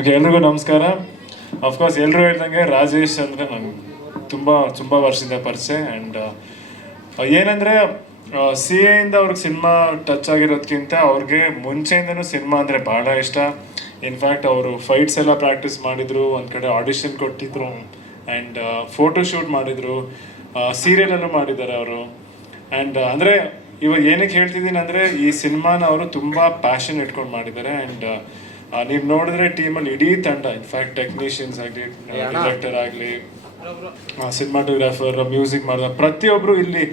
Okay ಎಲ್ರಿಗೂ ನಮಸ್ಕಾರ. Of course ಎಲ್ಲರೂ ಹೇಳ್ದಂಗೆ ರಾಜೇಶ್ ಅಂದರೆ ನಂಗೆ ತುಂಬ ತುಂಬ ವರ್ಷದಿಂದ ಪರಿಚಯ ಆ್ಯಂಡ್ ಏನಂದರೆ ಸಿ ಎಯಿಂದ ಅವ್ರಿಗೆ ಸಿನಿಮಾ ಟಚ್ ಆಗಿರೋದಕ್ಕಿಂತ ಅವ್ರಿಗೆ ಮುಂಚೆಯಿಂದನೂ ಸಿನಿಮಾ ಅಂದರೆ ಭಾಳ ಇಷ್ಟ. ಇನ್ಫ್ಯಾಕ್ಟ್ ಅವರು ಫೈಟ್ಸ್ ಎಲ್ಲ ಪ್ರಾಕ್ಟೀಸ್ ಮಾಡಿದರು, ಒಂದು ಕಡೆ ಆಡಿಷನ್ ಕೊಟ್ಟಿದ್ರು ಆ್ಯಂಡ್ ಫೋಟೋ ಶೂಟ್ ಮಾಡಿದರು ಸೀರಿಯಲಲ್ಲೂ ಮಾಡಿದ್ದಾರೆ ಅವರು. ಆ್ಯಂಡ್ ಅಂದರೆ ಇವಾಗ ಏನಕ್ಕೆ ಹೇಳ್ತಿದ್ದೀನಿ ಅಂದರೆ ಈ ಸಿನಿಮಾನ ಅವರು ತುಂಬ ಪ್ಯಾಷನ್ ಇಟ್ಕೊಂಡು ಮಾಡಿದ್ದಾರೆ ಆ್ಯಂಡ್ ನೀವು ನೋಡಿದ್ರೆ ಟೀಮಲ್ಲಿ ಇಡೀ ತಂಡ ಇನ್ಫ್ಯಾಕ್ಟ್ ಟೆಕ್ನಿಷಿಯನ್ಸ್ ಆಗಲಿ ಡೈರೆಕ್ಟರ್ ಆಗಲಿ ಸಿನಿಮಾಟೋಗ್ರಾಫರ್ ಮ್ಯೂಸಿಕ್ ಮಾಡಿದ ಪ್ರತಿಯೊಬ್ಬರು ಇಲ್ಲಿ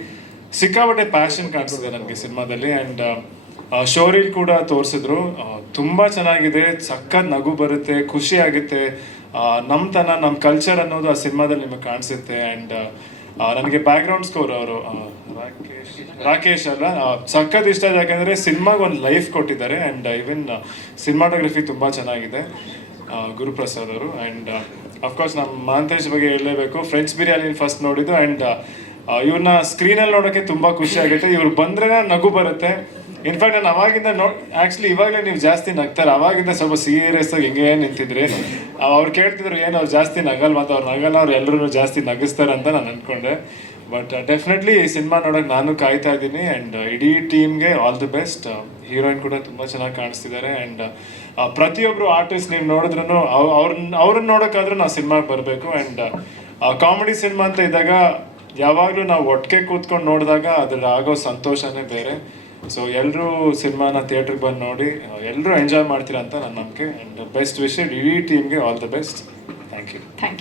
ಸಿಕ್ಕಾಪಟ್ಟೆ ಪ್ಯಾಷನ್ ಕಾಣಿಸ್ತಿದೆ ನನಗೆ ಸಿನಿಮಾದಲ್ಲಿ. ಆ್ಯಂಡ್ ಶೋರಿಲ್ ಕೂಡ ತೋರಿಸಿದ್ರು. ತುಂಬ ಚೆನ್ನಾಗಿದೆ. ಸಖತ್ ನಗು ಬರುತ್ತೆ ಖುಷಿ ಆಗುತ್ತೆ. ನಮ್ಮತನ ನಮ್ಮ ಕಲ್ಚರ್ ಅನ್ನೋದು ಆ ಸಿನಿಮಾದಲ್ಲಿ ನಿಮಗೆ ಕಾಣಿಸುತ್ತೆ. ಆ್ಯಂಡ್ ನನಗೆ ಬ್ಯಾಕ್ಗ್ರೌಂಡ್ ಸ್ಕೋರ್ ಅವರು ರಾಕೇಶ್ ಅಲ್ಲ? ಸಖತ್ ಇಷ್ಟ ಇದೆ, ಯಾಕಂದರೆ ಸಿನಿಮಾಗೆ ಒಂದು ಲೈಫ್ ಕೊಟ್ಟಿದ್ದಾರೆ ಆ್ಯಂಡ್ ಈವನ್ ಸಿನಿಮಾಟೋಗ್ರಫಿ ತುಂಬ ಚೆನ್ನಾಗಿದೆ ಗುರುಪ್ರಸಾದ್ ಅವರು. ಆ್ಯಂಡ್ ಅಫ್ಕೋರ್ಸ್ ನಮ್ಮ ಮಾಂತೇಶ್ ಬಗ್ಗೆ ಹೇಳಲೇಬೇಕು. ಫ್ರೆಂಚ್ ಬಿರಿಯಾನಿ ಫಸ್ಟ್ ನೋಡಿದ್ದು ಆ್ಯಂಡ್ ಇವ್ರನ್ನ ಸ್ಕ್ರೀನಲ್ಲಿ ನೋಡೋಕ್ಕೆ ತುಂಬ ಖುಷಿ ಆಗುತ್ತೆ. ಇವ್ರು ಬಂದ್ರೆ ನಗು ಬರುತ್ತೆ. ಇನ್ಫ್ಯಾಕ್ಟ್ ನಾನು ಅವಾಗಿಂದ ನೋ ಆ್ಯಕ್ಚುಲಿ ಇವಾಗಲೇ ನೀವು ಜಾಸ್ತಿ ನಗ್ತಾರೆ. ಅವಾಗಿಂದ ಸ್ವಲ್ಪ ಸೀರಿಯಸ್ ಆಗಿ ಹೆಂಗೆ ನಿಂತಿದ್ರಿ ಅವ್ರು ಕೇಳ್ತಿದ್ರು, ಏನು, ಅವ್ರು ಜಾಸ್ತಿ ನಗಲ್ ಮತ್ತು ಅವ್ರು ನಗಲ್ಲ, ಅವ್ರು ಎಲ್ಲರೂ ಜಾಸ್ತಿ ನಗಿಸ್ತಾರೆ ಅಂತ ನಾನು ಅಂದ್ಕೊಂಡೆ ಬಟ್ ಡೆಫಿನೆಟ್ಲಿ ಈ ಸಿನಿಮಾ ನೋಡೋಕೆ ನಾನು ಕಾಯ್ತಾ ಇದ್ದೀನಿ ಆ್ಯಂಡ್ ಇಡೀ ಟೀಮ್ಗೆ ಆಲ್ ದಿ ಬೆಸ್ಟ್ ಹೀರೋಯಿನ್ ಕೂಡ ತುಂಬ ಚೆನ್ನಾಗಿ ಕಾಣಿಸ್ತಿದ್ದಾರೆ ಆ್ಯಂಡ್ ಪ್ರತಿಯೊಬ್ಬರು ಆರ್ಟಿಸ್ಟ್ ನೀವು ನೋಡಿದ್ರು ಅವ್ರನ್ನ ಅವ್ರನ್ನ ನೋಡೋಕ್ಕಾದ್ರೂ ನಾವು ಸಿನಿಮಾಗೆ ಬರಬೇಕು ಆ್ಯಂಡ್ ಕಾಮಿಡಿ ಸಿನಿಮಾ ಅಂತ ಇದ್ದಾಗ ಯಾವಾಗಲೂ ನಾವು ಒಟ್ಟಿಗೆ ಕೂತ್ಕೊಂಡು ನೋಡಿದಾಗ ಅದ್ರಲ್ಲಿ ಆಗೋ ಸಂತೋಷನೇ ಬೇರೆ. ಸೊ ಎಲ್ಲರೂ ಸಿನಿಮಾನ ಥಿಯೇಟ್ರಿಗೆ ಬಂದು ನೋಡಿ ಎಲ್ಲರೂ ಎಂಜಾಯ್ ಮಾಡ್ತೀರಾ ಅಂತ ನನ್ನ ನಂಬಿಕೆ. ಆ್ಯಂಡ್ ಬೆಸ್ಟ್ ವಿಶ್ ಇಡೀ ಟೀಮ್ಗೆ all the best thank you thank